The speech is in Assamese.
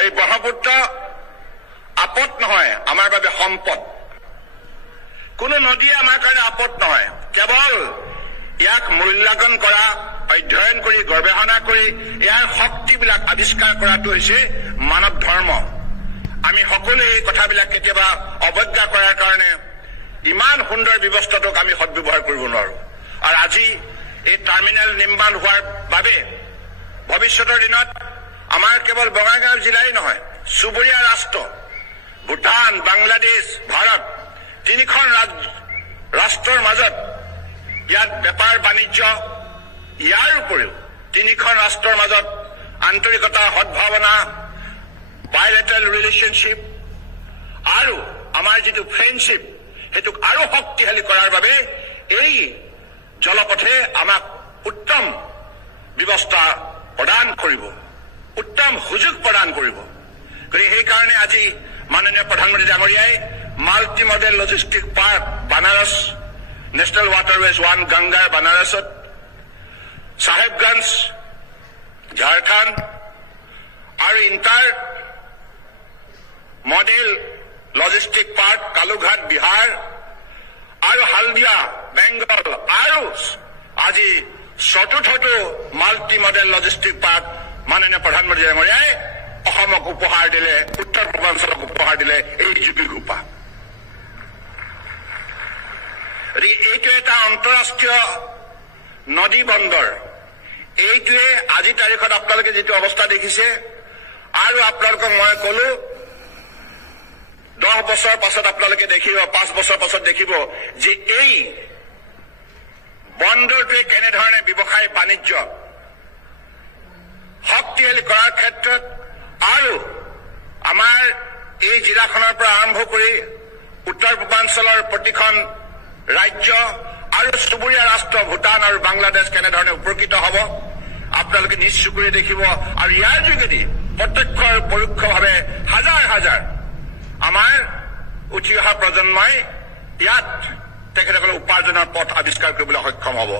আৰু ব্ৰহ্মপুত্ৰ আপদ নহয়, আমাৰ বাবে সম্পদ। কোনো নদীয়ে আমাৰ কাৰণে আপদ নহয়, কেৱল ইয়াক মূল্যাংকন কৰা, অধ্যয়ন কৰি, গৱেষণা কৰি ইয়াৰ শক্তিবিলাক আৱিষ্কাৰ কৰাটো হৈছে মানৱ ধৰ্ম। আমি সকলোৱে এই কথাবিলাক কেতিয়াবা অৱজ্ঞা কৰাৰ কাৰণে ইমান সুন্দৰ ব্যৱস্থাটোক আমি সদ্ব্যৱহাৰ কৰিব নোৱাৰো। আৰু আজি এই টাৰ্মিনেল নিৰ্মাণ হোৱাৰ বাবে ভৱিষ্যতৰ দিনত আমাৰ কেৱল বঙাইগাঁও জিলাই নহয়, চুবুৰীয়া ৰাষ্ট্ৰ ভূটান, বাংলাদেশ, ভাৰত তিনিখন ৰাষ্ট্ৰৰ মাজত ইয়াত বেপাৰ বাণিজ্য, ইয়াৰ উপৰিও তিনিখন ৰাষ্ট্ৰৰ মাজত আন্তৰিকতা, সদ্ভাৱনা, বায়লেটাৰেল ৰিলেশ্যনশ্বিপ আৰু আমাৰ যিটো ফ্ৰেণ্ডশ্বিপ সেইটোক আৰু শক্তিশালী কৰাৰ বাবে এই জলপথে আমাক উত্তম ব্যৱস্থা প্ৰদান কৰিব, উত্তম সুযোগ প্ৰদান কৰিব। গতিকে সেইকাৰণে আজি মাননীয় প্ৰধানমন্ত্ৰী ডাঙৰীয়াই multi modal logistic park Banaras national waterways 1 গংগাৰ বানাৰসত, চাহেবগঞ্জ ঝাৰখণ্ড আৰু inter modal logistic park Kalughat Bihar আৰু হালদিয়া বেংগল আৰু আজি চতুৰ্থটো মাল্টি মডেল লজিষ্টিক পাৰ্ক মাননীয় প্ৰধানমন্ত্ৰী ডাঙৰীয়াই অসমক উপহাৰ দিলে, উত্তৰ পূৰ্বাঞ্চলক উপহাৰ দিলে এই যোগীঘোপা। গতিকে এইটো এটা আন্তঃৰাষ্ট্ৰীয় নদী বন্দৰ। এইটোৱে আজি তাৰিখত আপোনালোকে যিটো অৱস্থা দেখিছে, আৰু আপোনালোকক মই কলো 10 বছৰ পাছত আপোনালোকে দেখিব, 5 বছৰ পাছত দেখিব যে এই বন্দৰটোৱে কেনেধৰণে ব্যৱসায় বাণিজ্য শক্তিশালী কৰাৰ ক্ষেত্ৰত আৰু আমাৰ এই জিলাখনৰ পৰা আৰম্ভ কৰি উত্তৰ পূৰ্বাঞ্চলৰ প্ৰতিখন ৰাজ্য আৰু চুবুৰীয়া ৰাষ্ট্ৰ ভূটান আৰু বাংলাদেশ কেনেধৰণে উপকৃত হ'ব আপোনালোকে নিজ চকুৰে দেখিব। আৰু ইয়াৰ যোগেদি প্ৰত্যক্ষ আৰু পৰোক্ষভাৱে হাজাৰ হাজাৰ আমাৰ উঠি অহা প্ৰজন্মই ইয়াত তেখেতসকলে উপাৰ্জনৰ পথ আৱিষ্কাৰ কৰিবলৈ সক্ষম হ'ব।